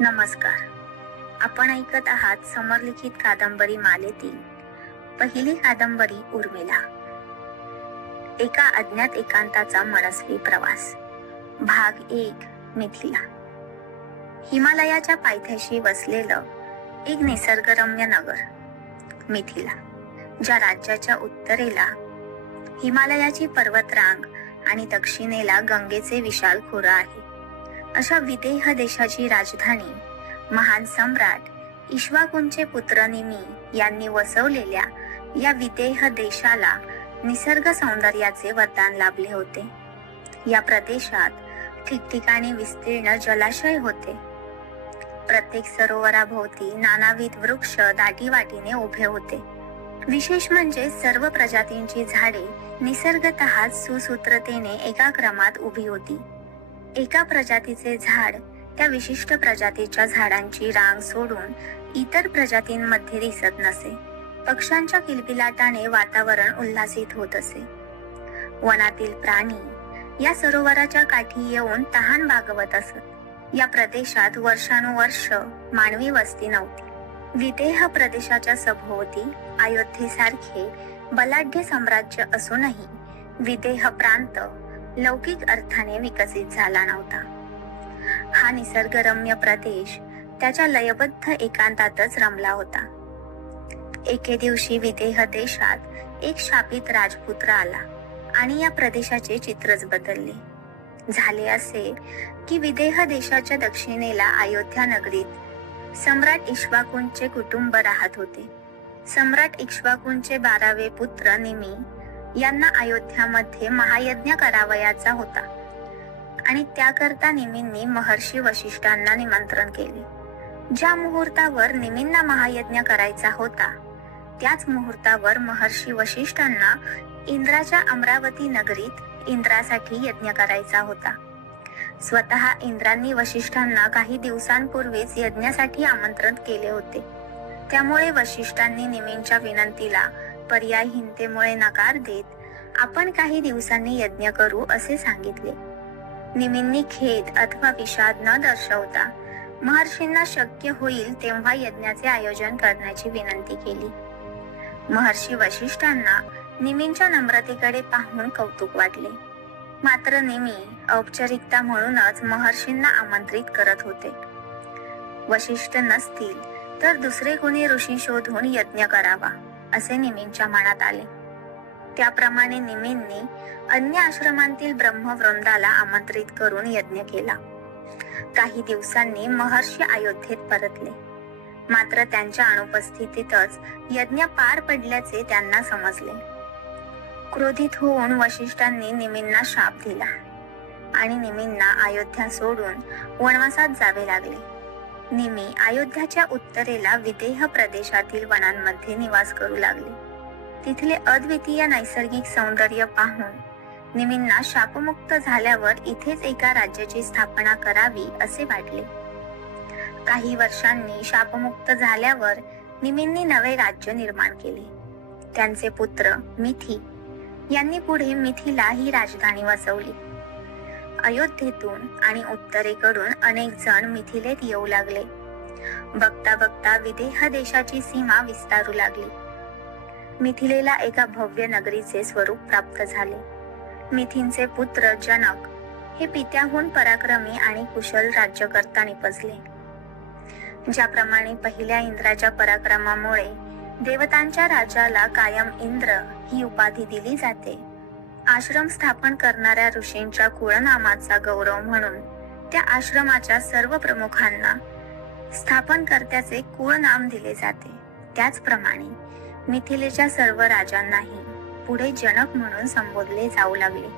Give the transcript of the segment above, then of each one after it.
नमस्कार. आपण ऐकत आहात समरलिखित कादंबरी मालेतील पहिली कादंबरी उर्मिला. एका अज्ञात एकांताचा मनस्वी प्रवास. भाग 1. मिथिला. हिमालयाच्या पायथ्याशी वसलेलं एक निसर्गरम्य नगर मिथिला, ज्या राज्याच्या उत्तरेला हिमालयाची पर्वतरांग आणि दक्षिणेला गंगेचे विशाल खोरं आहे. अशा विदेह देशाची राजधानी महान सम्राट इक्ष्वाकूंचे पुत्र निमी यांनी वसवलेल्या या विदेह देशाला निसर्ग सौंदर्याचे वरदान लाभले होते. या प्रदेशात ठिकठिकाणी विस्तीर्ण जलाशय होते. प्रत्येक सरोवराभोवती नानाविध वृक्ष दाटीवाटीने उभे होते. विशेष म्हणजे सर्व प्रजातींची झाडे निसर्गतः सुसूत्रतेने एका क्रमात उभी होती. एका प्रजातीचे झाड त्या विशिष्ट प्रजातीच्या झाडांची रांग सोडून इतर प्रजातींमध्ये दिसत नसे. पक्ष्यांच्या किलबिलाटाने वातावरण उल्हासित होत असे. वनातील प्राणी या सरोवराच्या काठी येऊन तहान भागवत असत. या प्रदेशात वर्षानुवर्ष मानवी वस्ती नव्हती. विदेह प्रदेशाच्या सभोवती अयोध्येसारखे बलाढ्य साम्राज्य असूनही विदेह प्रांत लौकिक अर्थाने विकसित झाला नव्हता. हा निसर्गरम्य प्रदेश त्याच्या लयबद्ध एकांतातच रमला होता. एके दिवशी विदेह देशात एक शापित राजपुत्र आला आणि या प्रदेशाचे चित्रच बदलले. झाले असे की विदेह देशाच्या दक्षिणेला अयोध्या नगरीत सम्राट इक्ष्वाकूंचे कुटुंब राहत होते. सम्राट इक्ष्वाकूंचे 12वे पुत्र निमी यांना अयोध्यामध्ये महायज्ञ करावयाचा होता आणि त्याकरता निमींनी महर्षी वशिष्ठांना निमंत्रण केले. ज्या मुहूर्तावर निमींना महायज्ञ करायचा होता त्याच मुहूर्तावर महर्षी वशिष्ठांना इंद्राच्या अमरावती नगरीत इंद्रासाठी यज्ञ करायचा होता. स्वतः इंद्रांनी वशिष्ठांना काही दिवसांपूर्वीच यज्ञासाठी आमंत्रण केले होते. त्यामुळे वशिष्ठांनी निमींच्या विनंतीला पर्यायहीनतेमुळे नकार देत आपण काही दिवसांनी यज्ञ करू असे सांगितले. निमींनी खेद अथवा विषाद न दर्शवता महर्षींना शक्य होईल तेव्हा यज्ञाचे आयोजन करण्याची विनंती केली. महर्षी वशिष्ठांना निमींच्या नम्रतेकडे पाहून कौतुक वाटले. मात्र निमी औपचारिकता म्हणूनच महर्षींना आमंत्रित करत होते. वशिष्ठ नसतील तर दुसरे कोणी ऋषी शोधून यज्ञ करावा असे निमींच्या मनात आले. त्याप्रमाणे निमींनी अन्य आश्रमांतील ब्रह्मवृंदाला आमंत्रित करून यज्ञ केला. काही दिवसांनी महर्षी अयोध्येत परतले. मात्र त्यांच्या अनुपस्थितीतच यज्ञ पार पडल्याचे त्यांना समजले. क्रोधित होऊन वशिष्ठांनी निमींना शाप दिला आणि निमींना अयोध्या सोडून वनवासात जावे लागले. निमी अयोध्याच्या उत्तरेला विदेह प्रदेशातील वनांमध्ये निवास करू लागले. तिथले अद्वितीय नैसर्गिक सौंदर्य पाहून निमींना शापमुक्त झाल्यावर इथेच एका राज्याची स्थापना करावी असे वाटले. काही वर्षांनी शापमुक्त झाल्यावर निमींनी नवे राज्य निर्माण केले. त्यांचे पुत्र मिथी यांनी पुढे मिथिला ही राजधानी वसवली. अयोध्येतून आणि उत्तरेकडून अनेक जण मिथिलेत येऊ लागले. बघता बघता विदेह देशाची सीमा विस्तारू लागली. मिथिलेला एका भव्य नगरीचे स्वरूप प्राप्त झाले. मिथींचे पुत्र जनक हे पित्याहून पराक्रमी आणि कुशल राज्यकर्ता निपजले. ज्याप्रमाणे पहिल्या इंद्राच्या पराक्रमामुळे देवतांच्या राजाला कायम इंद्र ही उपाधी दिली जाते, आश्रम स्थापन करणाऱ्या ऋषींच्या कुळनामाचा गौरव म्हणून त्या आश्रमाच्या सर्व प्रमुखांना स्थापनकर्त्याचे कुळनाम दिले जाते. त्याचप्रमाणे मिथिलेच्या सर्व राजांनाही पुढे जनक म्हणून संबोधले जाऊ लागले.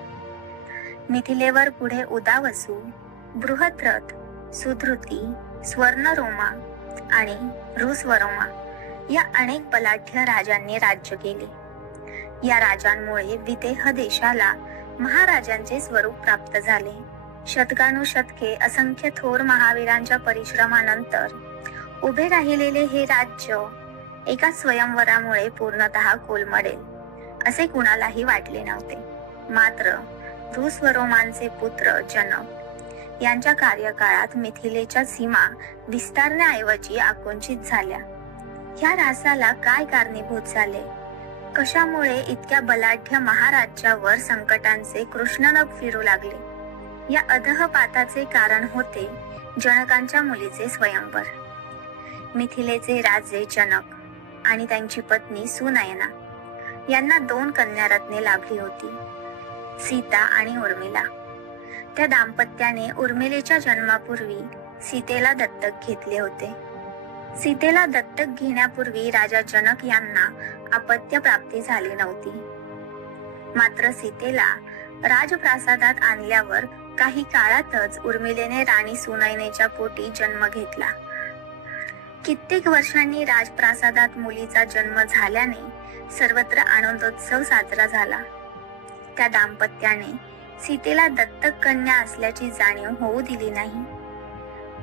मिथिलेवर पुढे उदावसू, बृहद्रथ, सुधृती, स्वर्णरोमा आणि ऋस्वरोमा या अनेक बलाढ्य राजांनी राज्य केले. या राजांमुळे विदेह देशाला महाराजांचे स्वरूप प्राप्त झाले. शतकानुशतके असंख्य थोर महावीरांच्या परिश्रमानंतर उभे राहिलेले हे राज्य एका स्वयंवरामुळे पूर्णतः कोलमडेल असे कुणालाही वाटले नव्हते. मात्र ऋस्वरोमांचे पुत्र जनक यांच्या कार्यकाळात मिथिलेच्या सीमा विस्तारण्याऐवजी आकुंचित झाल्या. ह्या ऱ्हासाला काय कारणीभूत झाले? कशामुळे इतक्या बलाढ्य महाराज्यावर संकटांचे कृष्णनभ फिरू लागले? या अधःपाताचे कारण होते जनकांच्या मुलीचे स्वयंवर. मिथिलेचे राजे जनक आणि त्यांची पत्नी सुनयना यांना 2 कन्यारत्ने लाभली होती, सीता आणि उर्मिला. त्या दाम्पत्याने उर्मिलेच्या जन्मापूर्वी सीतेला दत्तक घेतले होते. सीतेला दत्तक घेण्यापूर्वी राजा जनक यांना अपत्य प्राप्ती झाली नव्हती. मात्र सीतेला राजप्रासादात आणल्यावर काही काळातच उर्मिलेने राणी सुनयनेच्या पोटी जन्म घेतला. कित्येक वर्षांनी राजप्रासादात मुलीचा जन्म झाल्याने सर्वत्र आनंदोत्सव साजरा झाला. त्या दाम्पत्याने सीतेला दत्तक कन्या असल्याची जाणीव होऊ दिली नाही.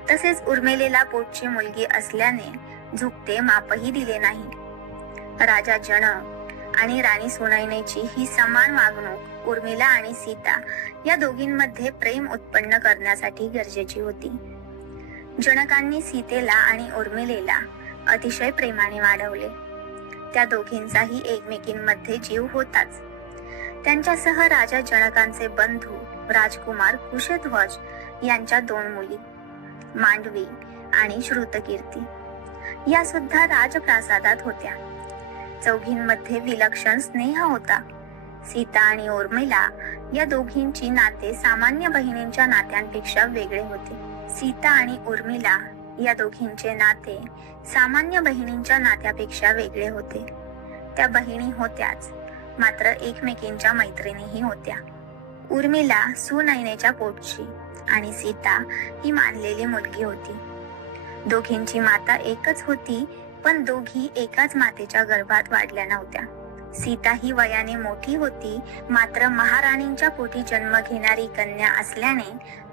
तसेच उर्मिलेला पोटची मुलगी असल्याने झुकते मापही दिले नाही. राजा जनक आणि राणी सुनयनेची ही समान वागणूक उर्मिला आणि सीता या दोघींमध्ये प्रेम उत्पन्न करण्यासाठी गरजेची होती. जनकांनी सीतेला आणि उर्मिलेला अतिशय प्रेमाने वाढवले. त्या दोघींचाही एकमेकींमध्ये जीव होताच. त्यांच्यासह राजा जनकांचे बंधू राजकुमार कुशध्वज यांच्या 2 मुली मांडवी आणि श्रुतकीर्ती या सुद्धा राजप्रासादात होत्या. चौघींमध्ये विलक्षण स्नेह होता. सीता आणि उर्मिला या दोघींची नाते सामान्य बहिणींच्या नात्यांपेक्षा वेगळे होते. सीता आणि उर्मिला या दोघींचे नाते सामान्य बहिणींच्या नात्यापेक्षा वेगळे होते. त्या बहिणी होत्याच, मात्र एकमेकींच्या मैत्रिणीही होत्या. उर्मिला सुनयनेच्या पोटची आणि सीता ही मानलेली मुलगी होती. दोघींची माता एकच होती, पण दोघी एकाच मातेच्या गर्भात वाढल्या नव्हत्या. सीता ही वयाने मोठी होती, मात्र महाराणींच्या पोटी जन्म घेणारी कन्या असल्याने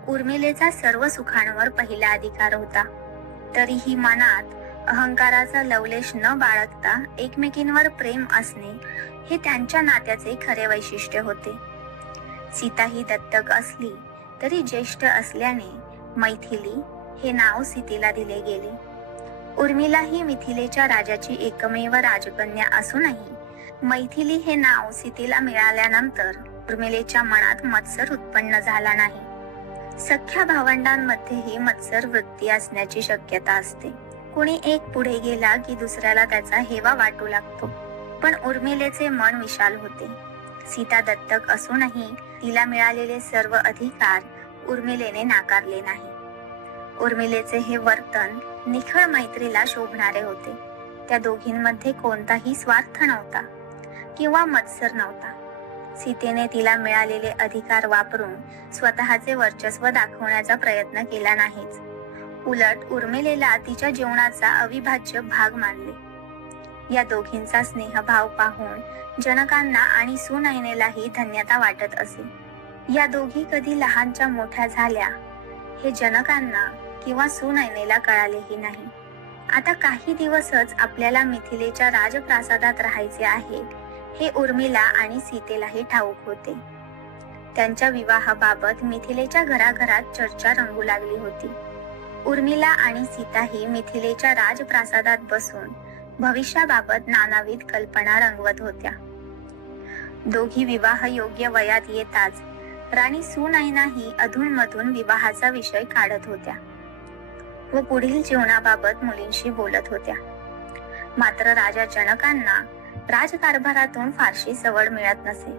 उर्मिलेचा सर्व सुखांवर पहिला अधिकार होता. तरीही मनात अहंकाराचा लवलेश न बाळगता एकमेकींवर प्रेम असणे हे त्यांच्या नात्याचे खरे वैशिष्ट्य होते. सीता ही दत्तक असली तरी ज्येष्ठ असल्याने मैथिली हे नाव सीतेला दिले गेले. उर्मिला ही मिथिलेच्या राजाची एकमेव राजकन्या असूनही मैथिली हे नाव सीतेला मिळाल्यानंतर उर्मिलेच्या मनात मत्सर उत्पन्न झाला नाही. सख्या भावंडांमध्येही मत्सर वृत्ती असण्याची शक्यता असते. कोणी एक पुढे गेला की दुसऱ्याला त्याचा हेवा वाटू लागतो. पण उर्मिलेचे मन विशाल होते. सीता दत्तक असूनही तिला मिळालेले सर्व अधिकार उर्मिलेने नाकारले नाही. उर्मिलेचे हे वर्तन निखळ मैत्रीला शोभणारे होते. त्या दोघींमध्ये कोणताही स्वार्थ नव्हता किंवा मत्सर नव्हता. सीतेने तिला मिळालेले अधिकार वापरून स्वतःचे वर्चस्व दाखवण्याचा प्रयत्न केला नाहीच. उलट उर्मिलेला तिच्या जीवनाचा अविभाज्य भाग मानले. या दोघींचा स्नेहभाव पाहून जनकांना आणि सुनयनेलाही धन्यता वाटत असे. या दोघी कधी लहानच्या मोठ्या झाल्या हे जनकांना किंवा सुनयनेला कळालेही नाही. आता काही दिवसच आपल्याला मिथिलेच्या राजप्रासादात राहायचे आहे हे उर्मिला आणि सीतेलाही ठाऊक होते. त्यांच्या विवाहाबाबत मिथिलेच्या घराघरात चर्चा रंगू लागली होती. उर्मिला आणि सीताही मिथिलेच्या राजप्रासादात बसून भविष्याबाबत नानाविध कल्पना रंगवत होत्या. दोघी विवाह योग्य वयात येताच राणी सुनयनाही अधूनमधून विवाहाचा विषय काढत होत्या व पुढील जीवनाबाबत मुलींशी बोलत होत्या. मात्र राजा जनकांना राजकारभारातून फारशी सवड मिळत नसे.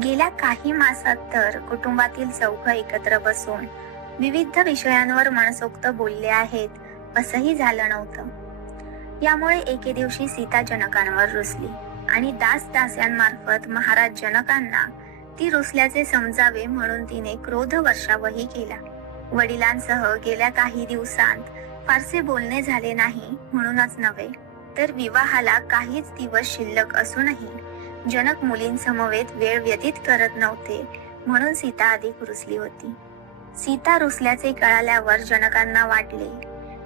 गेल्या काही मासात तर कुटुंबातील चौघ एकत्र बसून विविध विषयांवर मनसोक्त बोलले आहेत असंही झालं नव्हतं. यामुळे एके दिवशी सीता जनकांवर रुसली आणि दास-दास्यांमार्फत महाराज जनकांना ती रुसल्याचे समजावे म्हणून तिने क्रोध वर्षावही केला. वडिलांसह गेल्या काही दिवसांत फारसे बोलणे झाले नाही म्हणूनच नव्हे, तर विवाहाला काहीच दिवस शिल्लक असूनही जनक मुलींसमवेत वेळ व्यतीत करत नव्हते म्हणून सीता अधिक रुसली होती. सीता रुसल्याचे कळाल्यावर जनकांना वाटले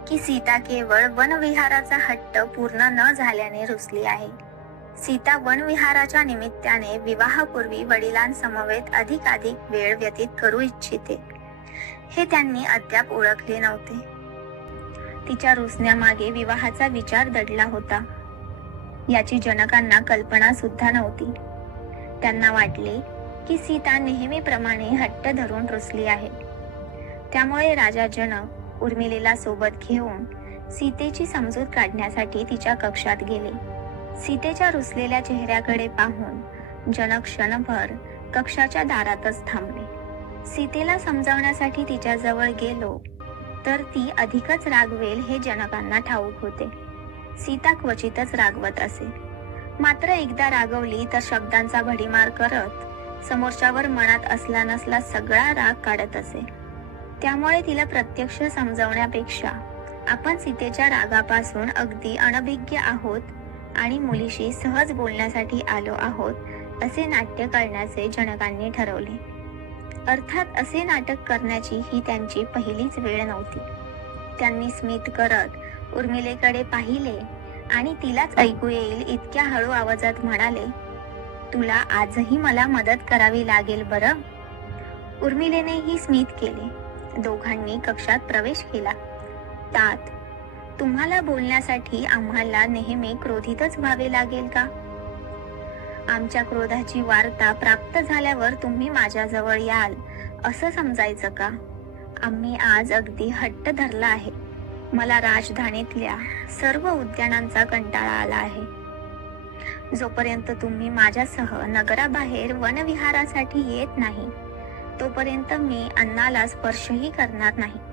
की सीता केवळ वनविहाराचा हट्ट पूर्ण न झाल्याने रुसली आहे. सीता वनविहाराच्या निमित्ताने विवाहापूर्वी वडिलांसमवेत अधिकाधिक वेळ व्यतीत करू इच्छिते. हे त्यांनी अद्याप ओळखले नव्हते. तिच्या रुसण्यामागे विवाहाचा विचार दडला होता याची जनकांना कल्पना सुद्धा नव्हती. त्यांना वाटले की सीता नेहमीप्रमाणे हट्ट धरून रुसली आहे. त्यामुळे राजा जनक उर्मिलेला सोबत घेऊन सीतेची समजूत काढण्यासाठी तिच्या कक्षात गेले. सीतेच्या रुसलेल्या चेहऱ्याकडे पाहून जनक क्षणभर कक्षाच्या दारातच थांबले. सीतेला समजावण्यासाठी तिच्याजवळ गेलो तर ती अधिकच रागवेल हे जनकांना ठाऊक होते. सीता क्वचितच रागवत असे, मात्र एकदा रागवली तर शब्दांचा भडीमार करत समोरच्यावर मनात असला नसला सगळा राग काढत असे. त्यामुळे तिला प्रत्यक्ष समजावण्यापेक्षा आपण सीतेच्या रागापासून अगदी अनभिज्ञ आहोत आणि मुलीशी सहज बोलण्यासाठी आलो आहोत असे नाट्य करण्याचे जनकांनी ठरवले. अर्थात असे नाटक करण्याची ही त्यांची पहिलीच वेळ नव्हती. त्यांनी स्मित करत उर्मिलेकडे पाहिले आणि तिलाच ऐकू येईल इतक्या हळू आवाजात म्हणाले, तुला आजही मला मदत करावी लागेल बरं. उर्मिलेनेही स्मित केले. दोघांनी कक्षात प्रवेश केला. तात, तुम्हाला बोलण्यासाठी आम्हाला नेहमी क्रोधितच व्हावे लागेल का? आमच्या क्रोधाची वार्ता प्राप्त झाल्यावर तुम्ही माझ्याजवळ याल असं समजायचं का? आम्ही आज अगदी हट्ट धरला आहे. मला राजधानीतल्या सर्व उद्यानांचा कंटाळा आला आहे. जोपर्यंत तुम्ही माझ्यासह नगराबाहेर वनविहारासाठी येत नाही तोपर्यंत मी अन्नाला स्पर्शही करणार नाही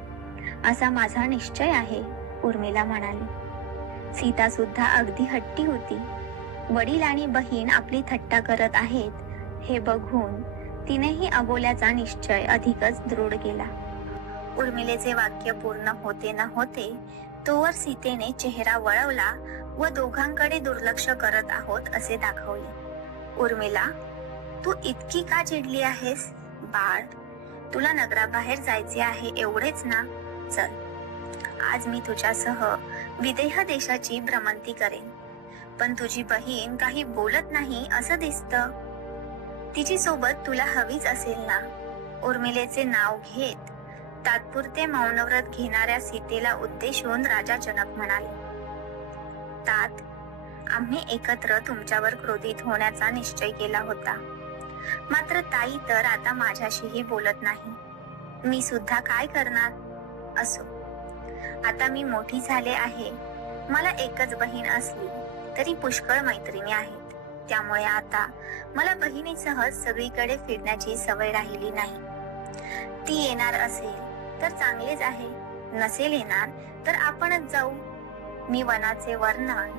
असा माझा निश्चय आहे, उर्मिला म्हणाली. सीता सुद्धा अगदी हट्टी होती. वडील आणि बहीण आपली थट्टा करत आहेत हे बघून तिनेही अबोल्याचा निश्चय अधिकच दृढ केला. उर्मिलेचे वाक्य पूर्ण होते न होते तोवर सीतेने चेहरा वळवला व दोघांकडे दुर्लक्ष करत आहोत असे दाखवले. उर्मिला, तू इतकी का चिडली आहेस? बाळ, तुला नगराबाहेर जायचे आहे एवढेच ना? चल, आज मी तुझ्यासह विदेह देशाची भ्रमंती करेन. पण तुझी बहीण काही बोलत नाही असं दिसतं. तिची सोबत तुला हवीच असेल ना? उर्मिलेचे नाव घेत तात्पुरते मौनव्रत घेणाऱ्या सीतेला उद्देशून राजा जनक म्हणाले, तात, आम्ही एकत्र तुमच्यावर क्रोधित होण्याचा निश्चय केला होता. मात्र ताई तर आता माझ्याशीही बोलत नाही. मी सुद्धा काय करणार? असो, आता मी मोठी झाले आहे. मला एकच बहीण असली तरी पुष्कळ मैत्रिणी आहेत. त्यामुळे आता मला बहिणीसह सगळीकडे फिरण्याची सवय राहिली नाही. ती येणार असेल तर चांगलेच आहे, नसेल येणार तर आपणच जाऊ. मी वनाचे वर्णन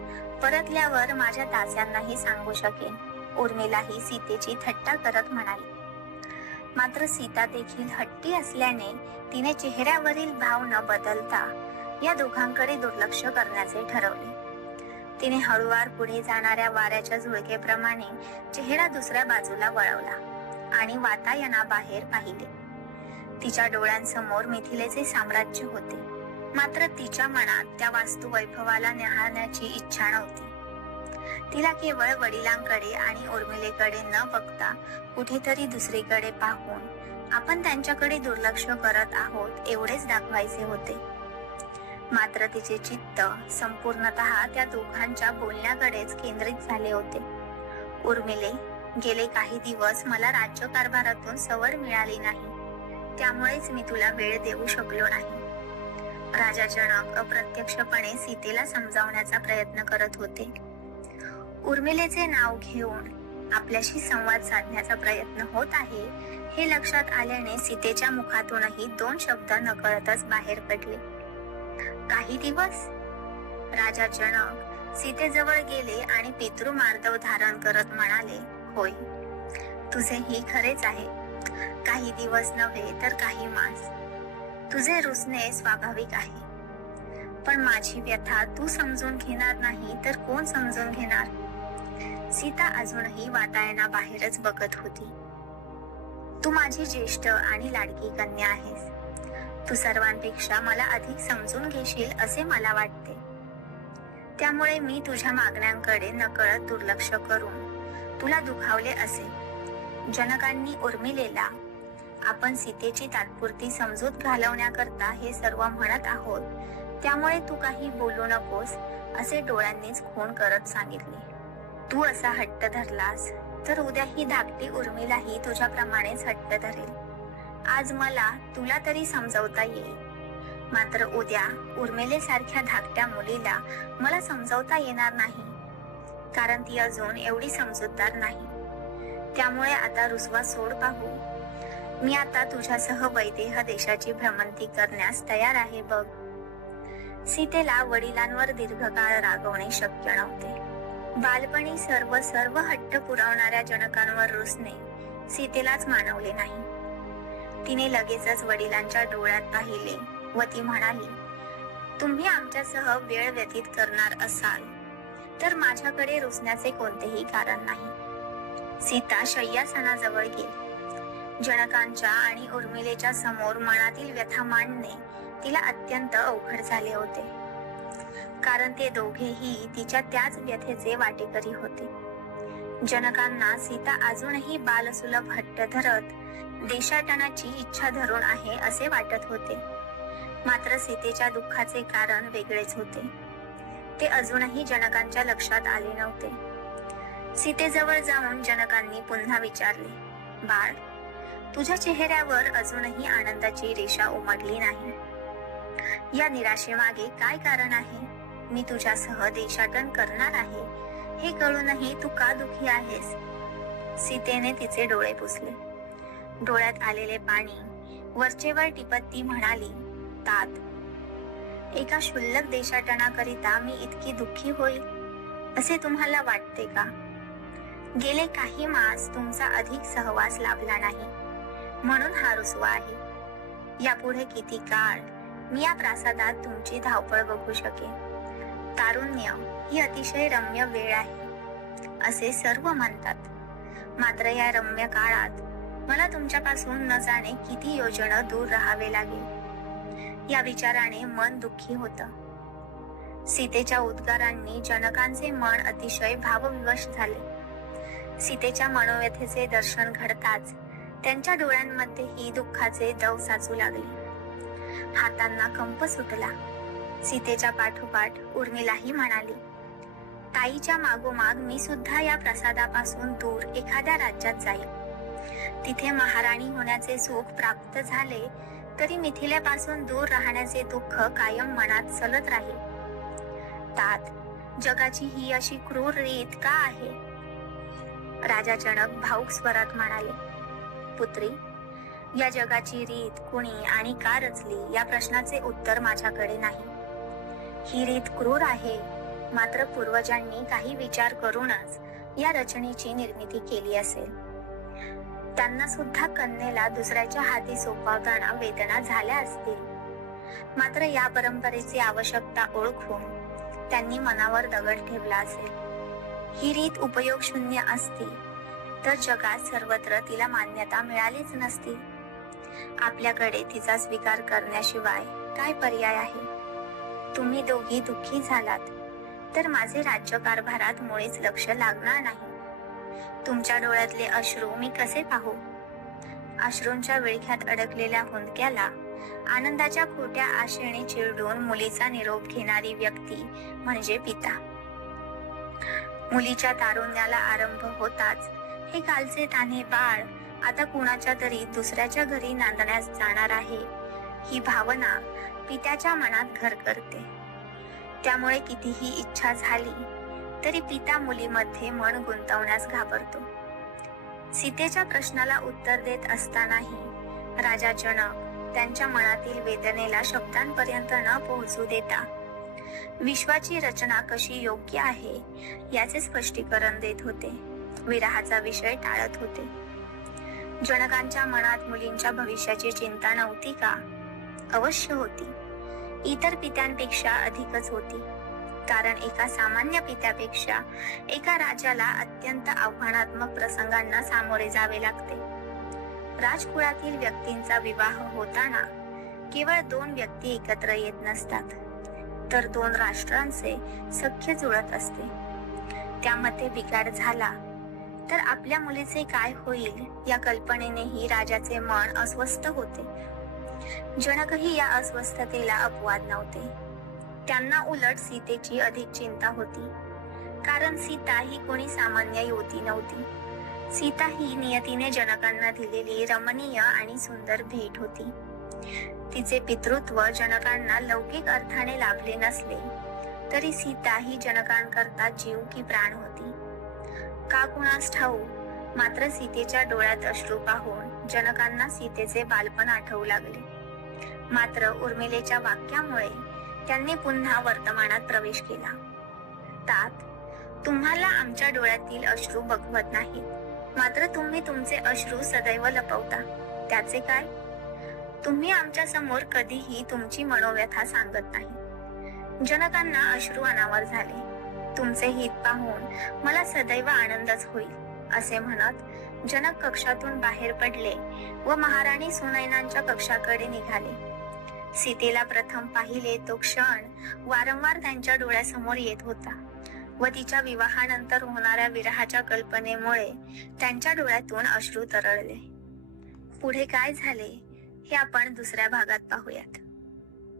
परतल्यावर माझ्या दास्यांनाही सांगू शकेन, उर्मिलाही सीतेची थट्टा करत म्हणाली. मात्र सीता देखील हट्टी असल्याने तिने चेहऱ्यावरील भाव न बदलता या दोघांकडे दुर्लक्ष करण्याचे ठरवले. तिने हळूवार पुढे जाणाऱ्या वाऱ्याच्या झुळकेप्रमाणे चेहरा दुसऱ्या बाजूला वळवला आणि वातायनाबाहेर पाहिले. तिच्या डोळ्यांसमोर मिथिलेचे साम्राज्य होते. मात्र तिच्या मनात त्या वास्तू वैभवाला न्याहाळण्याची इच्छा नव्हती. तिला केवळ वडिलांकडे आणि उर्मिलेकडे न बघता कुठेतरी दुसरीकडे पाहून आपण त्यांच्याकडे दुर्लक्ष करत आहोत एवढेच दाखवायचे होते. मात्र तिचे चित्त संपूर्णतः त्या दोघांच्या बोलण्याकडेच केंद्रित झाले होते. उर्मिले, गेले काही दिवस मला राज्यकारभारातून सवड मिळाली नाही, त्यामुळेच मी तुला वेळ देऊ शकलो नाही. राजा जनक अप्रत्यक्षपणे सीतेला समजावण्याचा प्रयत्न करत होते. उर्मिलेचे नाव घेऊन आपल्याशी संवाद साधण्याचा प्रयत्न होत आहे हे लक्षात आल्याने सीतेच्या मुखातूनही दोन शब्द नकळतच बाहेर पडले. काही दिवस? राजा जनक सीतेजवळ गेले आणि पितृमार्दव धारण करत म्हणाले, होय, तुझेही खरेच आहे. काही दिवस नव्हे तर काही मास. तुझे रुसणे स्वाभाविक आहे, पण माझी व्यथा तू समजून घेणार नाही तर कोण समजून घेणार? सीता अजूनही वातायनाबाहेरच बघत होती. तू माझी ज्येष्ठ आणि लाडकी कन्या आहेस. तू सर्वांपेक्षा मला अधिक समजून घेशील असे मला वाटते. त्यामुळे मी तुझ्या मागण्यांकडे नकळत दुर्लक्ष करून तुला दुखावले असेल. जनकांनी उर्मिलेला आपण सीतेची तात्पुरती समजूत घालवण्याकरता हे सर्व म्हणत आहोत, त्यामुळे तू काही बोलू नकोस, असे डोळ्यांनीच खूण करत सांगितले. तू असा हट्ट धरलास तर उद्या ही धाकटी उर्मिलाही तुझ्याप्रमाणेच हट्ट धरेल. आज मला तुला तरी समजावता येईल, मात्र उद्या उर्मिलेसारख्या धाकट्या मुलीला मला समजावता येणार नाही, कारण ती अजून एवढी समजूतदार नाही. त्यामुळे आता रुसवा सोड पाहू. मी आता तुझ्यासह वैदेह देशाची भ्रमंती करण्यास तयार आहे बघ. सीतेला वडिलांवर दीर्घकाळ रागवणे शक्य नव्हते. बालपणी सर्व हट्ट पुरवणाऱ्या जनकांवर रुसणे सीतेलाच मानवले नाही. तिने लगेचच वडिलांच्या डोळ्यात पाहिले व ती म्हणाली, तुम्ही आमच्यासह वेळ व्यतीत करणार असाल तर माझ्याकडे रुसण्याचे कोणतेही कारण नाही. सीता शय्यासनाजवळ गेली. जनकांच्या आणि उर्मिलेच्या समोर मनातील व्यथा मांडणे तिला अत्यंत अवघड झाले होते, कारण ते दोघेही तिच्या त्याच व्यथेचे वाटेकरी होते. जनकांना सीता अजूनही बालसुलभ हट्ट धरत देशाटनाची इच्छा धरून आहे असे वाटत होते, मात्र सीतेच्या दुःखाचे कारण वेगळेच होते. ते अजूनही जनकांच्या लक्षात आले नव्हते. सीतेजवळ जाऊन जनकांनी पुन्हा विचारले, बाळ, तुझ्या चेहऱ्यावर अजूनही आनंदाची रेषा उमटली नाही. या निराशेमागे काय कारण आहे? मी तुझ्यासह देशाटन करणार आहे हे कळूनही तू का दुखी आहेस? सीतेने तिचे डोळे पुसले. डोळ्यात आलेले पाणी वरचेवर टिपत ती म्हणाली, तात, एका क्षुल्लक देशाटनाकरिता मी इतकी दुःखी होईल असे तुम्हाला वाटते का? गेले काही मास तुमचा अधिक सहवास लाभला नाही, म्हणून हा रुसवा आहे. यापुढे किती काळ मी या प्रासादात तुमची धावपळ बघू शकेन? तारुण्य ही अतिशय रम्य वेळ आहे असे सर्व म्हणतात, मात्र या रम्य काळात मला तुमच्यापासून न जाणे किती योजन दूर राहावे लागेल. या विचाराने मन दुःखी होतं. सीतेच्या उद्गारांनी जनकांचे मन अतिशय भावविवश झाले. सीतेच्या मनोव्यथेचे दर्शन घडताच त्यांच्या डोळ्यांमध्येही दुःखाचे दव साचू लागले. हातांना कंप सुटला. सीतेच्या पाठोपाठ उर्मिलाही म्हणाली, ताईच्या मागोमाग मी सुद्धा या प्रसादापासून दूर एखाद्या राज्यात जाईल. तिथे महाराणी होण्याचे सुख प्राप्त झाले तरी मिथिलेपासून दूर राहण्याचे दुःख कायम मनात सलत राहील. तात, जगाची ही अशी क्रूर रीत का आहे? राजा जनक भाऊक स्वरात म्हणाले, पुत्री, या जगाची रीत कुणी आणि का रचली या प्रश्नाचे उत्तर माझ्याकडे नाही. ही रीत क्रूर आहे, मात्र पूर्वजांनी काही विचार करूनच या रचनेची निर्मिती केली असेल. त्यांना सुद्धा कन्येला दुसऱ्याच्या हाती सोपवताना वेदना झाल्या असतील, मात्र या परंपरेची आवश्यकता ओळखून त्यांनी मनावर दगड ठेवला असेल. ही रीत उपयोग शून्य असती तर जगात सर्वत्र तिला मान्यता मिळालीच नसती. आपल्याकडे तिचा स्वीकार करण्याशिवाय काय पर्याय आहे? तुम्ही दोघी दुःखी झालात तर माझे राज्यकारभारात मुळीच लक्ष लागणार नाही. तुमच्या डोळ्यातले अश्रू मी कसे पाहू? अश्रूंच्या विळख्यात अडकलेल्या हुंदक्याला आनंदाच्या खोट्या आशेने चिरडून मुलीचा निरोप घेणारी व्यक्ती म्हणजे पिता. मुलीच्या तारुण्याला आरंभ होताच हे कालचे तान्हे बाळ आता कुणाच्या तरी दुसऱ्याच्या घरी नांदण्यास जाणार आहे ही भावना पित्याच्या मनात घर करते. त्यामुळे कितीही इच्छा झाली तरी पिता मुलीमध्ये मन गुंतवण्यास घाबरतो. सीतेच्या प्रश्नाला उत्तर देत असतानाही राजा जनक त्यांच्या मनातील वेदनेला शब्दांपर्यंत न पोहोचू देता विश्वाची रचना कशी योग्य आहे याचे स्पष्टीकरण देत होते. विरहाचा विषय टाळत होते. जनकांच्या मनात मुलींच्या भविष्याची चिंता नव्हती का? अवश्य होती. इतर पित्यांपेक्षा अधिकच होती, कारण एका सामान्य पित्यापेक्षा एका राजाला अत्यंत आव्हानात्मक प्रसंगांना सामोरे जावे लागते. राजकुळातील व्यक्तींचा विवाह होताना केवळ दोन व्यक्ती एकत्र येत नसतात, तर दोन राष्ट्रांचे सख्य जुळत असते. त्यामध्ये बिघाड झाला तर आपल्या मुलीचे काय होईल या कल्पनेनेही राजाचे मन अस्वस्थ होते. जनकही या अस्वस्थतेला अपवाद नव्हते. त्यांना उलट सीतेची अधिक चिंता होती, कारण सीता ही कोणी सामान्य युवती नव्हती. सीता ही नियतीने जनकांना दिलेली रमणीय आणि सुंदर भेट होती. तिचे पितृत्व जनकांना लौकिक अर्थाने लाभले नसले तरी सीता ही जनकांकरता जीव की प्राण होती. का कुणास ठाऊक, मात्र सीतेच्या डोळ्यात अश्रू पाहून जनकांना सीतेचे बालपण आठवू लागले. मात्र उर्मिलेच्या वाक्यामुळे त्यांनी पुन्हा वर्तमानात प्रवेश केला. तात, तुम्हाला आमच्या डोळ्यातील अश्रू बघवत नाहीत, मात्र तुम्ही तुमचे अश्रू सदैव लपवता. त्याचे काय? तुम्ही आमच्या समोर कधीही तुमची मनोव्यथा सांगत नाही. जनकांना अश्रू अनावर झाले. तुमचे हित पाहून मला सदैव आनंदच होईल, असे म्हणत जनक कक्षातून बाहेर पडले व महाराणी सुनयनांच्या कक्षाकडे निघाले. सीतेला प्रथम पाहिले तो क्षण वारंवार त्यांच्या डोळ्यासमोर येत होता व तिच्या विवाहानंतर होणाऱ्या विरहाच्या कल्पनेमुळे त्यांच्या डोळ्यातून अश्रू तरळले. पुढे काय झाले हे आपण दुसऱ्या भागात पाहूयात.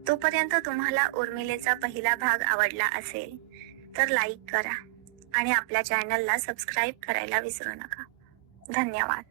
तोपर्यंत तुम्हाला उर्मिलेचा पहिला भाग आवडला असेल तर लाईक करा आणि आपल्या चॅनलला सबस्क्राईब करायला विसरू नका. धन्यवाद.